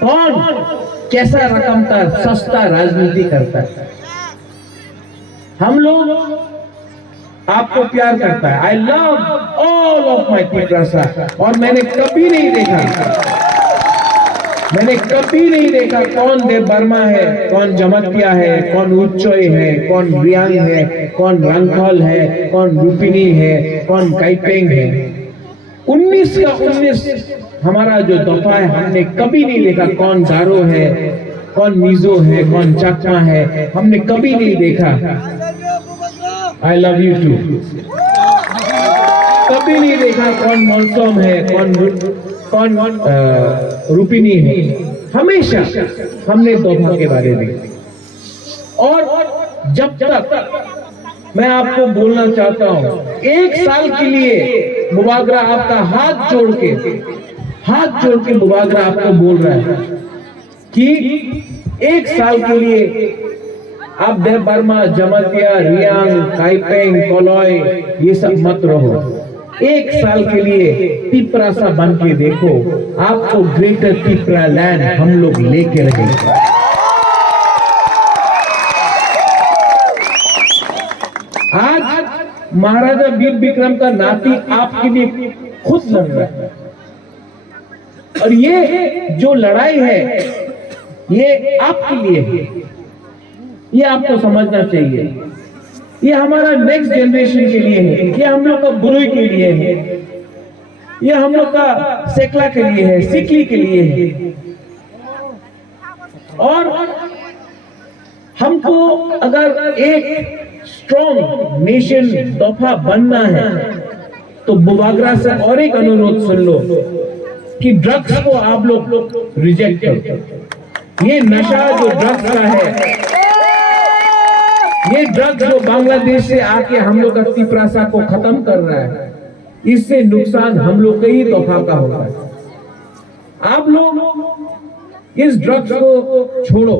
कौन कैसा रकम का सस्ता राजनीति करता है? हम लोग आपको प्यार करता है। I love all of my people. और मैंने कभी नहीं देखा कौन देव वर्मा है, कौन जमतिया है, कौन उच्चोई है, कौन रियांग है, कौन रंगखोल है, कौन रूपिनी है, कौन काइपेंग है। 19 का 19 हमारा जो दफा है, हमने कभी नहीं देखा कौन गारो है, कौन मिजो है, कौन चकमा है, हमने कभी नहीं देखा। I love you too. कभी नहीं देखा कौन मौसम है, कौन रूपिनी है। हमेशा हमने दफा के बारे में। और जब तक मैं आपको बोलना चाहता हूं, 1 साल के लिए मुबागरा आपका हाथ जोड़ के मुबागरा आपको बोल रहा है कि 1 साल के लिए आप देव वर्मा, जमतिया, रियांग, काइपेंग, कोलोय ये सब मत रहो। 1 साल के लिए पिपरासा बन के देखो, आपको ग्रेटर पिपरा लैंड हम लोग लेके रहेंगे। आज महाराजा वीर विक्रम का नाती आपके लिए खुद लड़ रहा है, और ये जो लड़ाई है ये आपके लिए है। ये आपको समझना चाहिए। ये हमारा नेक्स्ट जनरेशन के लिए है, ये हम लोग का बुरुई के लिए है, ये हम लोग का सेकला के लिए है, सिकली के लिए है। और हमको अगर एक स्ट्रॉन्ग नेशन दफा बनना है तो बुबागरा से और एक अनुरोध सुन लो कि ड्रग्स को आप लोग रिजेक्ट करो। ये नशा जो ड्रग्स का है, ये ड्रग्स जो बांग्लादेश से आके हम लोग का पिपरासा को खत्म कर रहा है, इससे नुकसान हम लोग का ही तोहफा का होगा। आप लोग इस ड्रग्स को छोड़ो,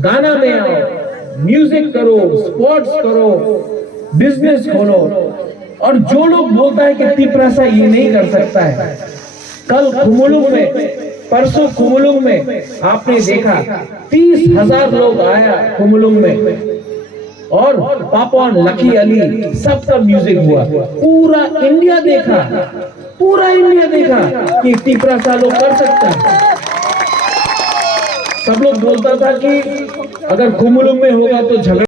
गाना में आओ, म्यूजिक करो, स्पोर्ट्स करो, बिजनेस खोलो। और जो लोग बोलता है कि पिपरासा ये नहीं कर सकता है, कल खुमुलुंग में, परसों खुमुलुंग में आपने देखा 30,000 लोग आया खुमुलुंग में, और पापा लकी अली सबका म्यूजिक हुआ। पूरा इंडिया देखा कि पिपरासा लोग कर सकता है। सब लोग बोलता था कि अगर खुमुलुंग में होगा तो झगड़ा